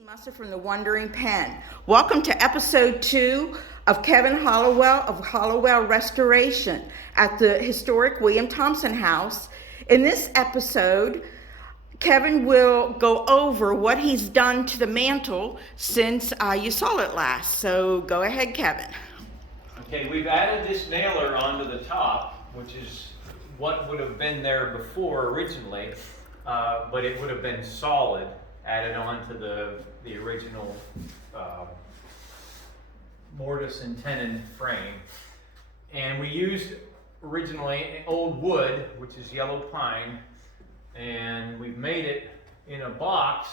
Musser from the Wandering Pen. Welcome to episode 2 of Kevin Hollowell of Hollowell Restoration at the historic William Thompson House. In this episode, Kevin will go over what he's done to the mantle since you saw it last. So go ahead, Kevin. Okay, we've added this nailer onto the top, which is what would have been there before originally, but it would have been solid, added onto the original mortise and tenon frame. And we used originally old wood, which is yellow pine, and we've made it in a box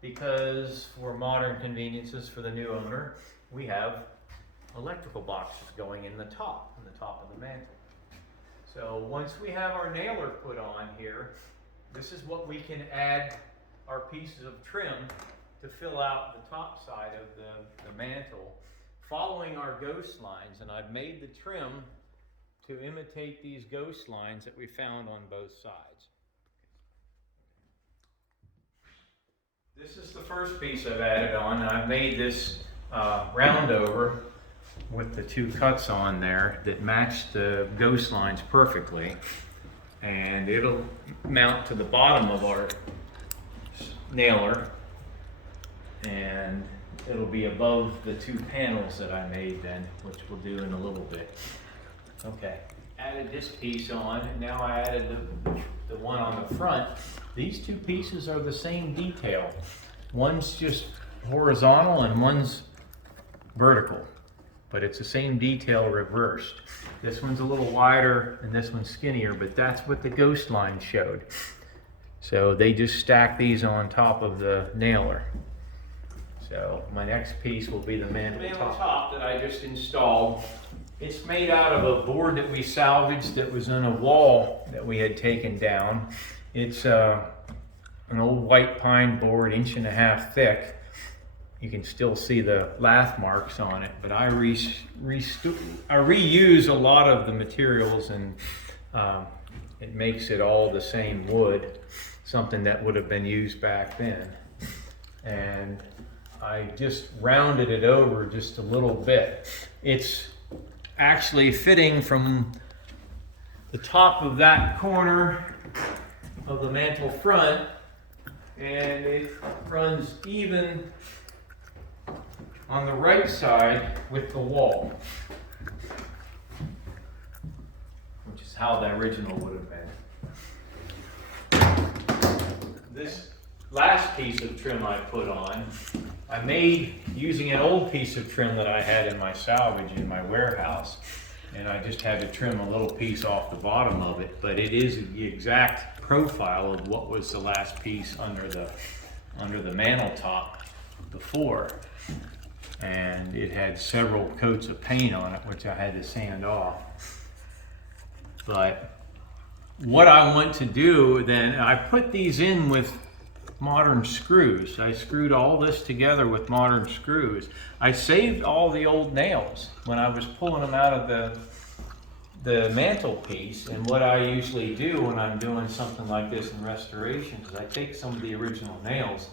because for modern conveniences for the new owner, we have electrical boxes going in the top of the mantle. So once we have our nailer put on here, this is what we can add our pieces of trim to fill out the top side of the mantle, following our ghost lines. And I've made the trim to imitate these ghost lines that we found on both sides. This is the first piece I've added on. I've made this round over with the two cuts on there that match the ghost lines perfectly. And it'll mount to the bottom of our nailer, and it'll be above the two panels that I made then, which we'll do in a little bit. Okay, added this piece on, and now I added the one on the front. These two pieces are the same detail. One's just horizontal and one's vertical, but it's the same detail reversed. This one's a little wider and this one's skinnier, but that's what the ghost line showed. So they just stack these on top of the nailer. So my next piece will be the mantle top that I just installed. It's made out of a board that we salvaged that was on a wall that we had taken down. It's an old white pine board, 1.5 inches thick. You can still see the lath marks on it, but I reuse a lot of the materials, and it makes it all the same wood, something that would have been used back then. And I just rounded it over just a little bit. It's actually fitting from the top of that corner of the mantle front, and it runs even on the right side with the wall, which is how the original would have been. This last piece of trim I put on, I made using an old piece of trim that I had in my salvage in my warehouse, and I just had to trim a little piece off the bottom of it, but it is the exact profile of what was the last piece under the mantle top before. And it had several coats of paint on it, which I had to sand off. But what I want to do then, I put these in with modern screws. I screwed all this together with modern screws. I saved all the old nails when I was pulling them out of the mantelpiece. And what I usually do when I'm doing something like this in restoration is I take some of the original nails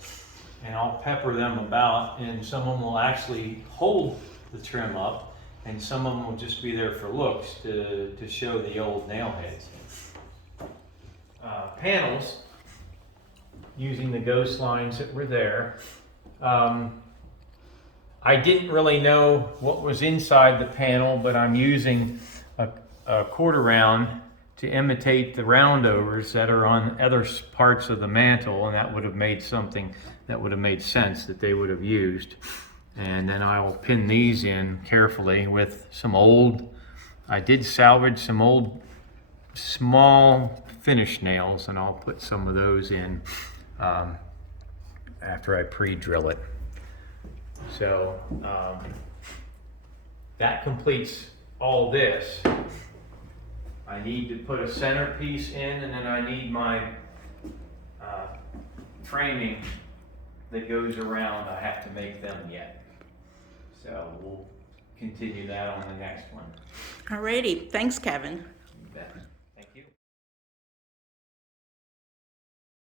and I'll pepper them about, and some of them will actually hold the trim up, and some of them will just be there for looks to show the old nail heads. Panels, using the ghost lines that were there. I didn't really know what was inside the panel, but I'm using a quarter round to imitate the roundovers that are on other parts of the mantle, and that would have made something that would have made sense that they would have used. And then I'll pin these in carefully with some old, I did salvage some old small finish nails, and I'll put some of those in after I pre-drill it. So that completes all this. I need to put a centerpiece in, and then I need my framing that goes around. I have to make them yet. So we'll continue that on the next one. Alrighty, thanks, Kevin. You bet.